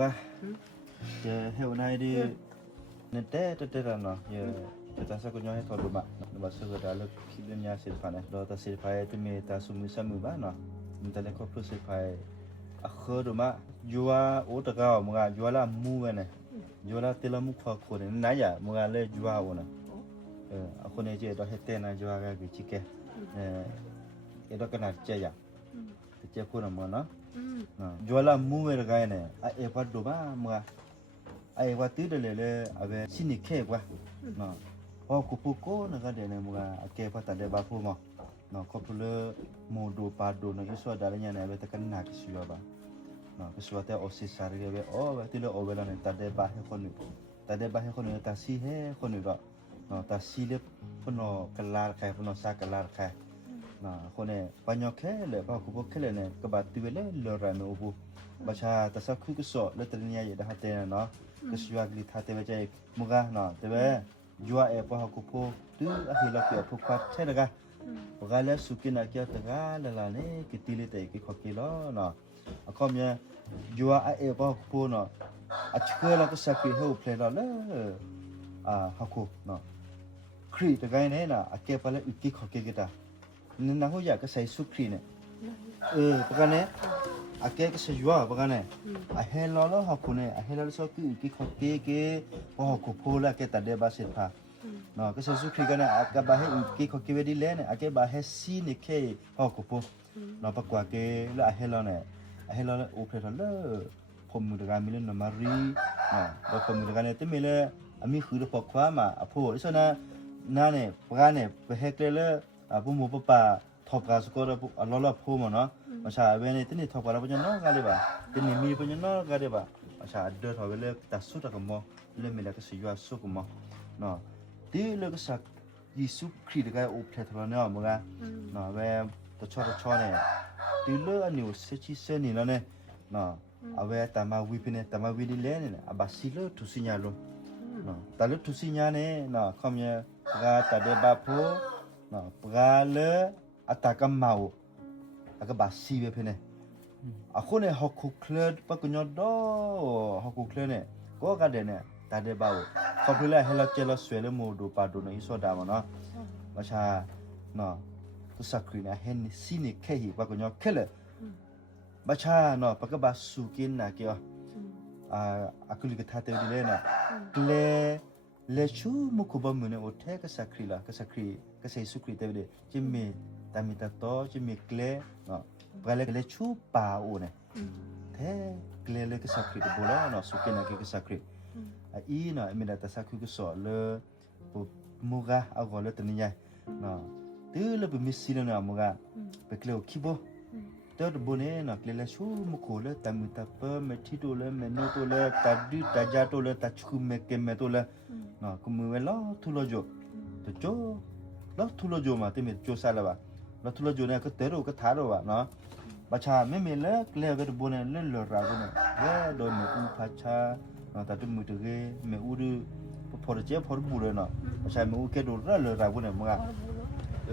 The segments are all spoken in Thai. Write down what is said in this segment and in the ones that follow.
Moga. Ya hewan di nete no. Ya kita sa kunyo he thodu ma. Ba sa ga dalek kidnya silfane. Do ta silfae tu me ta sumu samu ba no. Mintale ko pro silfae. Akho do ma jua o ta ga moga jua la mu ne. Jua la tela mu kho kho ne na ya moga le jua o na. Akho ne je do hete na jua ga ki chike. Edo kana che ya. Che ko na mo no. Juala mu me ga ne e pa do ba mo ai wa ti de le ave sini ke kwa no o ku pu ko na ga de ne mo ga ke pa ta de ba pu mo no ko pu le mo do pa do no iso da nya ne be ta kan na ki su ba no ke su ta o si sa re be o ba ti le o be la ne ta de ba he ko ni ta de ba he ko ni ta si he ko ni ba no ta si le pu no ka la ka pu no sa ka la ka naคนเนี่ยปัญญาแค่เลยป่ะกูบอกแค่เลยเนี่ยก็บาดติเวเลยเลอราโนบุบัชาแต่สักคือก็สอเลตรเนียอยู่ได้เตนเนาะก็สวากลิทาเตเวใจมุกะเนาะเตเวจัวเอป่ะกูพูตื้ออะฮิลาเปียพุกปัดใช่ละกะปกาเลสุกินาเกียตะกาละละเนี่ยกิติลิเตกิขอกิลอเนาะอะคอมเนี่ยจัวเอป่ะกูพูเนาะอะชเคละก็สักคือเฮาเพลละเลยฮักกูเนาะครีตะไกเนี่ยน่ะอะเกปะละอึกิขอกิกิตานี่นะฮู้อยากก็ใส่สุครีเนี่ยปกติอาเกก็สิจัวปกติอะเฮลอฮอคุเนี่ยอะเฮลอซอคือกิขอเกพอฮอคุโพละเกตะเดบาสิพาเนาะก็ใส่สุครีกันเนี่ยอะกะบาเฮกิขอเกเวดิเลเนี่ยอะเกบาเฮซีนี่เคฮอคุโพเนาะปะกว่าเกละอะเฮลอเนี่ยอะเฮลอโอเพลเลพอมือตะกามีเลนมารีเนาะแล้วพอมือตะกาเนี่ยติมีเลยอะมีคือพอความาอะโพอิซะนะนาเนี่ยปกติเนี่ยไปเฮกเลปุโมปปาทอบกาสกอระอลอพูมเนาะมาชาเวนี่ตินี่ทอบกาปะญเนาะกาเลบาตินี่มีปะญเนาะกาเลบามาชาเดอทอเวเลตาสุตะกมอเลเมลกะสิยัวสุกมอเนาะติเลกะสักยิสุคริตกะโอเพลทอเนาะมกะเนาะเวตะชอเนี่ยติเลอะนิวเซชิเซนี่เนาะเนาะอะเวตามาวิปิเนตามาวิดิเลเนี่ยอะบาซิเลทุสิญาโลเนาะตาเลทุสิญาเนี่ยเนาะคอมเยกาตาเดบาโพเนาะปราเลอะตากะมาโออะกะบาซีเวเพเนอะคนเนี่ยฮอกคุเคลดปะกญอดอฮอกคุเคลเนี่ยก็กะเดเนี่ยตาเดบาโอขอเพลเฮลเจลสเวเลโมโดปาโดเนอิโซดามาเนาะมาชาเนาะตุสักครีนะเฮนซินิเคฮิปะกญอเคเลมาชาเนาะปะกะบาสุกินนะเกียวอะคุลิกะทาเตดิเลนะเกลเลชูมุคุบะมุเนโอเทกะสักครีละกะสักครีก็ใส่สุครีเตเดจิมีตามิตาโตจิมีเกลเนาะปะเลชูปาโอเนี่ยเทเกลเลกสักครีโบลาเนาะสุกินะเกสักครีอีเนาะมีดาตาสักครีก็สอเลปุมุกะอะกอเลตนิยะเนาะตือเลปมิซิเลเนาะมุกะไปเกลคิโบเตอดโบเนเนาะเกลชูมุโคเลตามิตาเปเมทิโตเลเมโนโตเลตาดิตาจาโตเลตาชุเมเกเมโตเลเนาะกุมือเวลาทุโลโจตโจแล้วทุลโจมาติมีโจซาละบะแล้วทุลโจเนี่ยก็เตโรก็ทาโรบะเนาะบัชาไม่มีเลิกเลก็บ่เนี่ยเล่นลราก็เนี่ยเว้โดนอูพัชาเนาะตาตุมือตะเกเมอูดพอเจพอบูเลยเนาะบัชาเมอูเกโดลราก็เนี่ยมึงอ่ะอ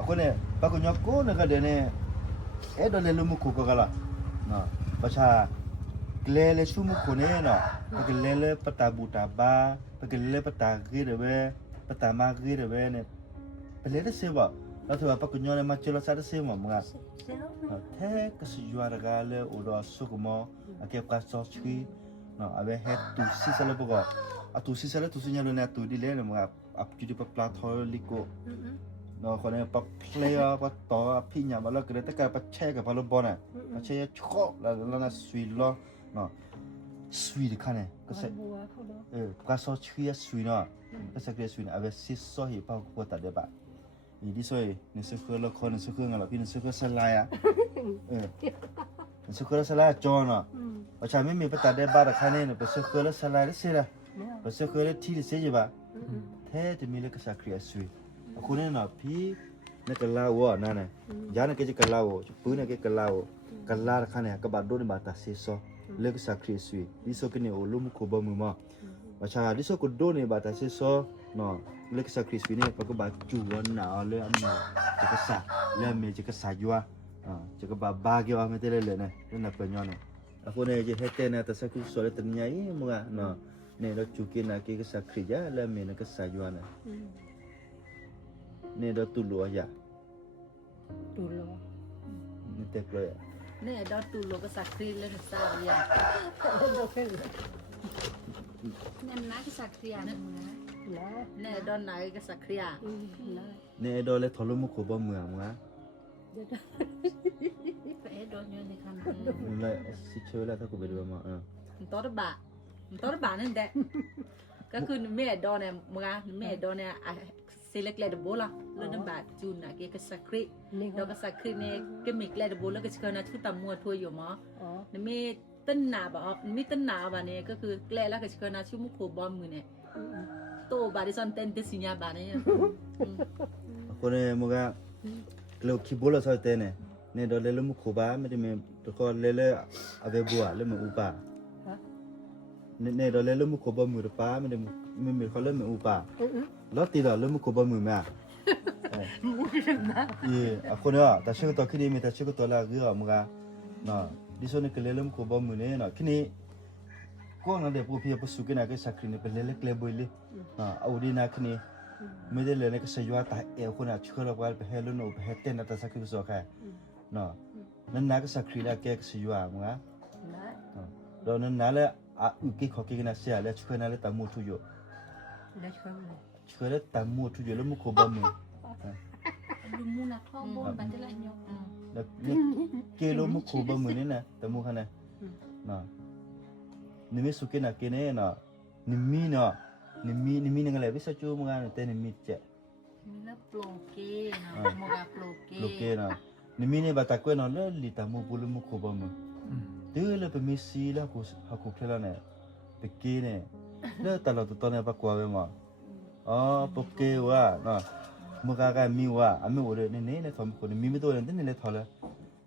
ะคนเนี่ยปะก็ญอโกเนี่ยก็เดเนี่ยโดนเลลุมุโคก็กะละเนาะบัชาเกลเลชูมุโคเนี่ยเนาะปะเกลเลปะตาบูตาบาปะเกลเลปะตาเกเดเวปะตามาเกเดเวเนี่ยไปเลยได้เสียบ่แล้วถือว่าปะกุญญอเนี่ยมาเจอแล้วซะได้เสียบ่มึงอ่ะแท้ก็สิยัวระกาเลโอดอสุกมออะเก็บกาซอชีเนาะอะเวเฮตุซิซะเลบ่ก็อะตุซิซะเลตุซิญาโลเนี่ยตุดิเลมึงอ่ะอะจุดิปะปลาทอลิโกเนาะคนเนี่ยปะเพลยปะตอพิญญาบ่แล้วก็ได้ตะกะปะแช่กับปะลบน่ะปะแช่ชอแล้วน่ะสุยลอเนาะสุยดิคันเนี่ยก็ใส่กาซอชีสุยเนาะก็สักเรียสุยเนี่ยอะเวซิซอฮิปะกูตะเดบะอีดิซอยนี่ซึคือละคนซึคืองั้นล่ะพี่นี่ซึคือสลายอ่ะซึคือสลายจอเนาะประชาไม่มีปะตะเดบะตะคันเนี่ยปะซึคือละสลายได้สิล่ะปะซึคือละที่ได้สิจิบะแท้จะมีเลยก็สักเรียสุยอะคุณเนี่ยเนาะพี่เนี่ยกะลาวนั่นน่ะยาเนี่ยก็จะกะลาวปืนเนี่ยก็กะลาวกะลาตะคันเนี่ยก็บาดโดนบาตาซิซอเลยก็สักเรียสุยดิซอก็เนี่ยโอลุมโคบ่มือมาประชาดิซอก็โดนเนี่ยบาตาซิซอเนาะเล็กสักคริสปีนี่ปก็บาจูวันน่ะเลยอันนี้จะก็สาแล้วมีจะก็สายัวจะก็บาเกี่ยวไม่ได้เลยเนี่ยนั่นน่ะเป็นย้อนเนี่ย Aku ne je hete na tasaku sole ternyai mga no. Ne do cukin na ke sakrija la me na ke sayuana. Ne do tulu ya. Tulu. Ni teklo ya. เนี่ยดอตูโลก็สักครีเลยซาเรียเนี่ยนักสักครีนะเนี่ยดอนไหนก็สักครี Ne do le tholu mu ko ba muang nga. ไปดอนอยู่ในคัน Le si chola ta ko be do ma. ตอดบะนั่นแหละก็คือแม่ดอนเนี่ยมึงอ่ะแม่ดอนเนี่ยเซเล็กเลดโบล่ะเรื่องบาดจูนน่ะเกก็สักครีดอกก็สักครีเนี่ยก็มีเลดโบแล้วก็สินะชุดตำมัวทั่วอยู่หมอนี่มีต้นหนาบ่มีต้นหนาบ่เนี่ยก็คือแกแล้วก็สินะชุมุโคบอมมือเนี่ยโตบาดิซอนเต็นเตสิญาบาเนี่ย Aku ne muga lo ki bola sa te ne. Ne do le mu ko ba me de me to ko le ave bua le me upa. Ne do le mu ko ba mu de pa me de me ko le me upa. Lo ti lo le mu ko ba mu ma. Ye, aku ne ta shi to kini me ta shi to la ge muga. Na, di so ne ke le mu ko ba mu ne na kini ko na de pu phi pu su ke na ke sakri ne pe le kle boy le. Na, au di na kiniไม่ได้เลยในก็สยว่าตาเอวคนอ่ะชื่อเราว่าไปเฮลุโนไปเฮเต้นแต่สักคือสอแค่เนาะนั่นนักสักครีแล้วแกก็สยว่ามึงอ่ะเรานั้นนั่นแหละอ่ะอุกิขอกินนะเสียแล้วช่วยนั่นแหละตามูทุอยู่ช่วยแล้วตามูทุอยู่แล้วมุขบ่มึง ลูมูน่ะท้องบ่บัดละยอ แล้วเกลมุขบ่มึงนี่นะตามูคันน่ะเนาะนี่ไม่สุกินะกินเนาะนี่มีเนาะni mi ngale bisa cu mga te ni mi che มีละโปรเกเนาะโมกาโปรเก lo ke na ni mi ne bata ko na le li ta mu bulu mu ko ba mu de le pe mi si la ko ha ko phela ne pe ke ne le ta lo to ne ba kwa be ma po ke wa na mu ga mi wa a mi wo le ne thom ko ni mi to ne le thola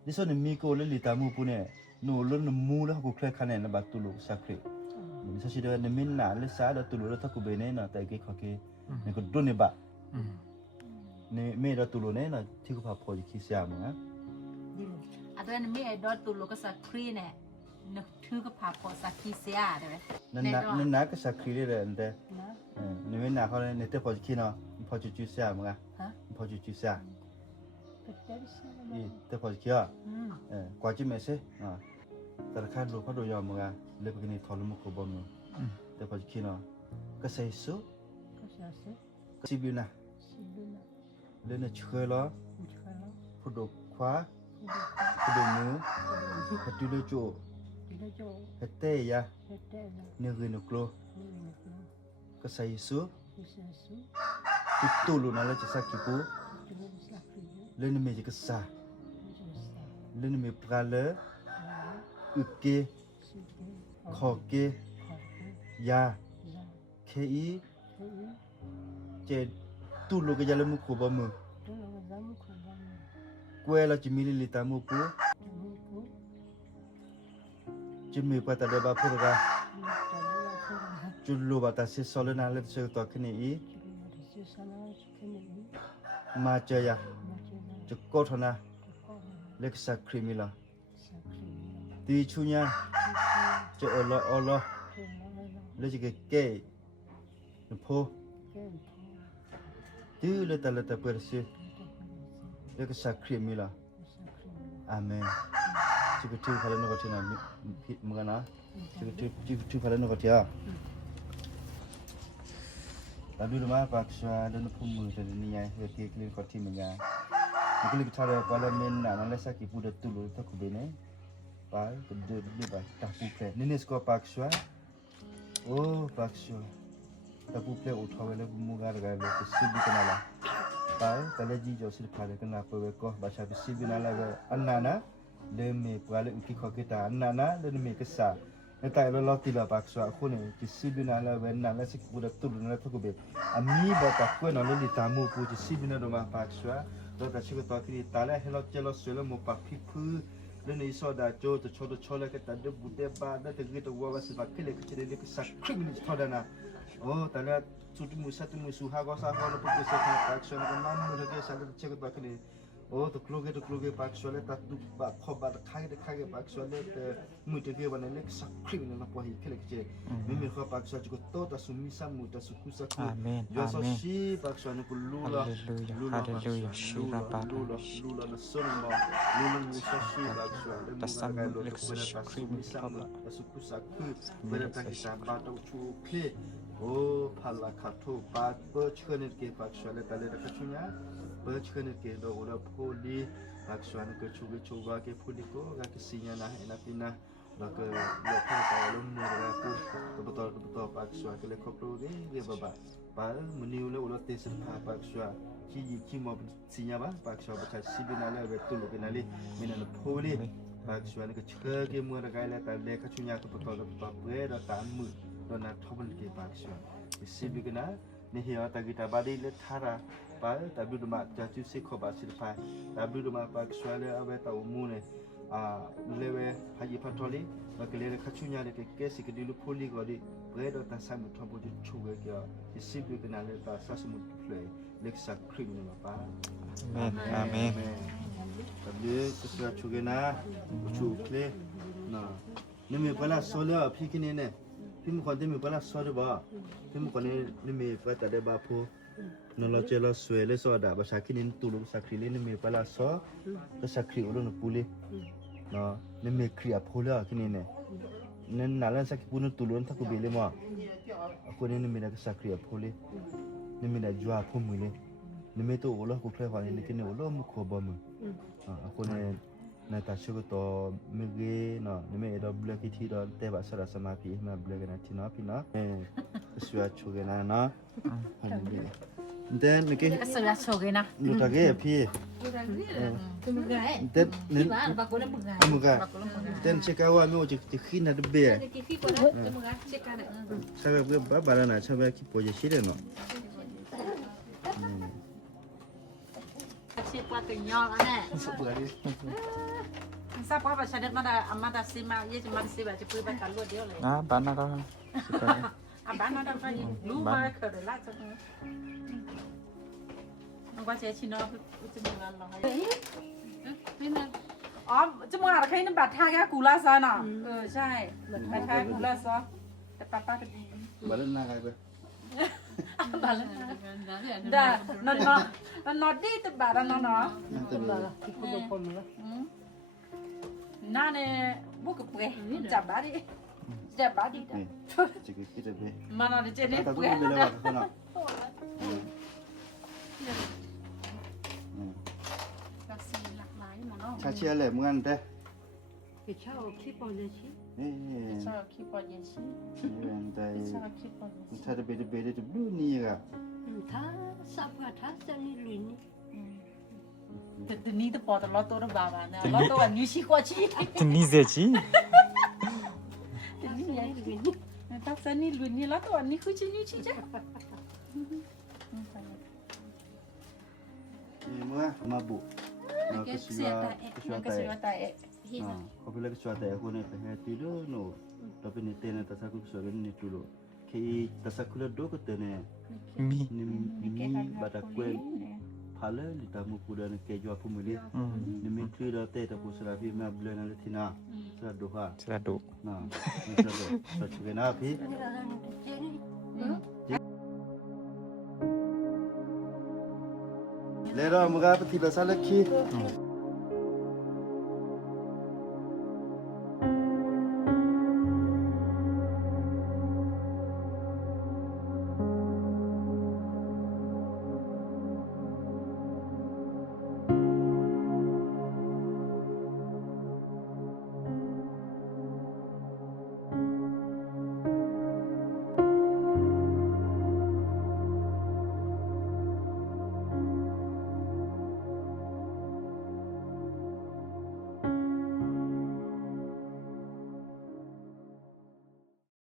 ni so ni mi ko le li ta mu pu ne no lo no mu la ko khla kha ne na ba tu lo sakri ni sa si de ne min na le sa da tu lo ta ku be ne na ta ke kha ke ne ko do ne ba ne me da tu lo ne na ti ko pha pho ji ki sia ma na อะตัวนั้นมีไอ้ดอตูโลก็สักครีเนี่ยนึกถือก็พาพอสักคีเสียได้มั้ย นั่นนะก็สักครีเลยนเดนี่ไม่น่าเขาเลยเนี่ยพอจะคิดเนาะพอจะจุดเสียมั้งอ่ะพอจะจุดเสียอีแต่พอจะคิดอ่ะกว่าจะไม่เสียแต่ละขั้นรู้เขาดูยอมมั้งอ่ะเลยพวกนี้ทอลุมุกบ่มึงแต่พอจะคิดเนาะก็ใส่สุก็สิบินะเลยเนี่ยช่วยล้อผู้ดูขวาผู้ดูมือผู้ดูเลยจู่เฮเตยะเนื้อเนื้อกลัวก็ใส่สุitu lu nala jasa kipu len me je kesa len me prale uke khoke ya kei je tu lu ke jale mu ko ba mu kwe la jimili litamu pu jimi pa ta de ba phu ga jullu ba ta se solena le se to khini i ma chaya chko thona leksa krimila ti chunya che olo le je ke pho ti le ta persi leksa krimila amen chiku tu phale no gatina mugana chiku phale no gatia Lalu rumah paksa dan pumul dan ni ya ke klik koti menga. Klik thara parliament na na sa ki puda tulu ta ku bene. Pa kudu di ba ta pu pre. Ni sko paksa. Oh paksa. Ta pu pre uthawele muga ga le sibi kanala. Pa tale ji jo sil phale kana pa ko ba sa sibi nala ga annana le me pale uki khokita annana le me kesa. Neta lo tila paksa aku ni kisibina la wenna la sik budak tu na tu ko be ami ba ta ko na lo litamu pu kisibina do ma paksa do ta chiko to kini tala hello chelo selo mo pa phipu le ni so da jo to chola ke ta de bude ba da te gito wa ba ba kile ke chile ke sak kini thoda na o tala tu mu sa tu mu su ha go sa ho lo pu se ka paksa na ma mu de sa le chiko to kini Oh, tu keluar pak soalnya tak tu pak khobat khai pak soalnya te mutu ke wana lek sakrim na pohi kelek je. Mimi kho pak soalnya cukup to ta sumi samu ta suku saku. Amin. Jo so Amin. si pak soalnya ku lula. Haleluya. Shira para. Lula na sunmo. Lula ni so si pak soalnya. Ta samu lek ta sakrim sumi samu ta suku saku. Bera ta kita ba ta chu kle. Oh, phala khatho pak per chkene ke pak soalnya ta le ta kachunya. Berchkene ke do ora poli akswan ke chuga ke poli ko ga ke sinya nah enapina la ke lo ka ta lo mu ra ku betul akswan ke le kopro ge baba pa meniu le ulo te sen pa akswan ki mo sinya ba akswan ba ka sibina le betul ke nali mina le poli akswan ke chke ke mu ra ga le ta le ka chunya ke betul pa pre da ta mu do na thobal ke akswan sibina ni hiya ta kita badi le thara pa tabi duma jaju se ko ba sil pa tabi duma pa swale abe ta umune lewe haji patoli ba kele khachunya le ke si ke dilu poli go di bredo ta sam thobo ju chuge ke isibu ke na le ta sasmu play leksa cream ne pa Amin. tabi ke sia chuge na chu kle na ne me pala sole phi kine ne phi mo khode me pala sole ba phi mo kone ne me pa ta de ba pho nolo chelo suele so da ba sakinin tulu sakrile ne me pala so to sakri oro no pule no ne me kria phola kini ne ne nalan sakki punu tulun ta ku bele ma ko ne me da sakri phole ne me da jwa phu mule ne me to olo ku phre khwa ne kini olo mu kho ba mu ko ne na ta chu to me ge no ne me do black thi do te ba sara sama pi ma black na thi no pi no swa chu ge na na then ke Kasaya choge na. nutage phi then muga then cheka wa me o ji khina de be sabe be ba barana sabe ki poje shire no Kasi pa to nyo ana. Sa pa ba sadet mada amada sima ye ma siba je pu ba ka lo dio le. Bana ka. Abana da fa lu ba ka de la so. Ang kwa che chino uti mo la lo. Ni na อ๋อจะมาหาใครนั่นบัตรทากะกูลาซาน่ะใช่บัตรทากะกูลาซาแต่ป้าก็ดี barana ga be บัตรได้นอนดีแต่บัตรนอนเนาะน่าเนี่ยบุกเปื่อยจับบาดีจับบาดี ji ki de be มานอนเจนี่ ta ku เปื่อย be le ba ko no ก็สีหลากหลายหมดเนาะ cha chia le mungan de คือเช่าขี้ปอนเลยสิ ชอบคิดปอนเย็นสิ en dai ชอบคิดปอนเย็นสิ ta de be de blue ni ga ถ้าสับกับถ้าจะนี่ลุยนี่ แต่นี่ตัวปอตลอดตัวระบาดนะแล้วตัวนี้ชิกว่าชิ Tinizechi. แต่นี่ใหญ่ลุยนี่ตักซะนี่ลุยนี่แล้วตัวนี้คือชินี่ชิจ้ะ ni mua mabu no ke siaก็สิว่าแต่ ko pele ke suata ko ne pe ti do no tapi ni tena ta saku so ni tu lo ke ta saku le do ko tene Mi. ni bata kwen phala li ta mu ku da ne ke jo apu muli ni mi tri da te ta pu sra bi ma ble na le thina sra do ha Serado. na sra do sa chu ke na pi le ro mu ga pa ti ba sa le ki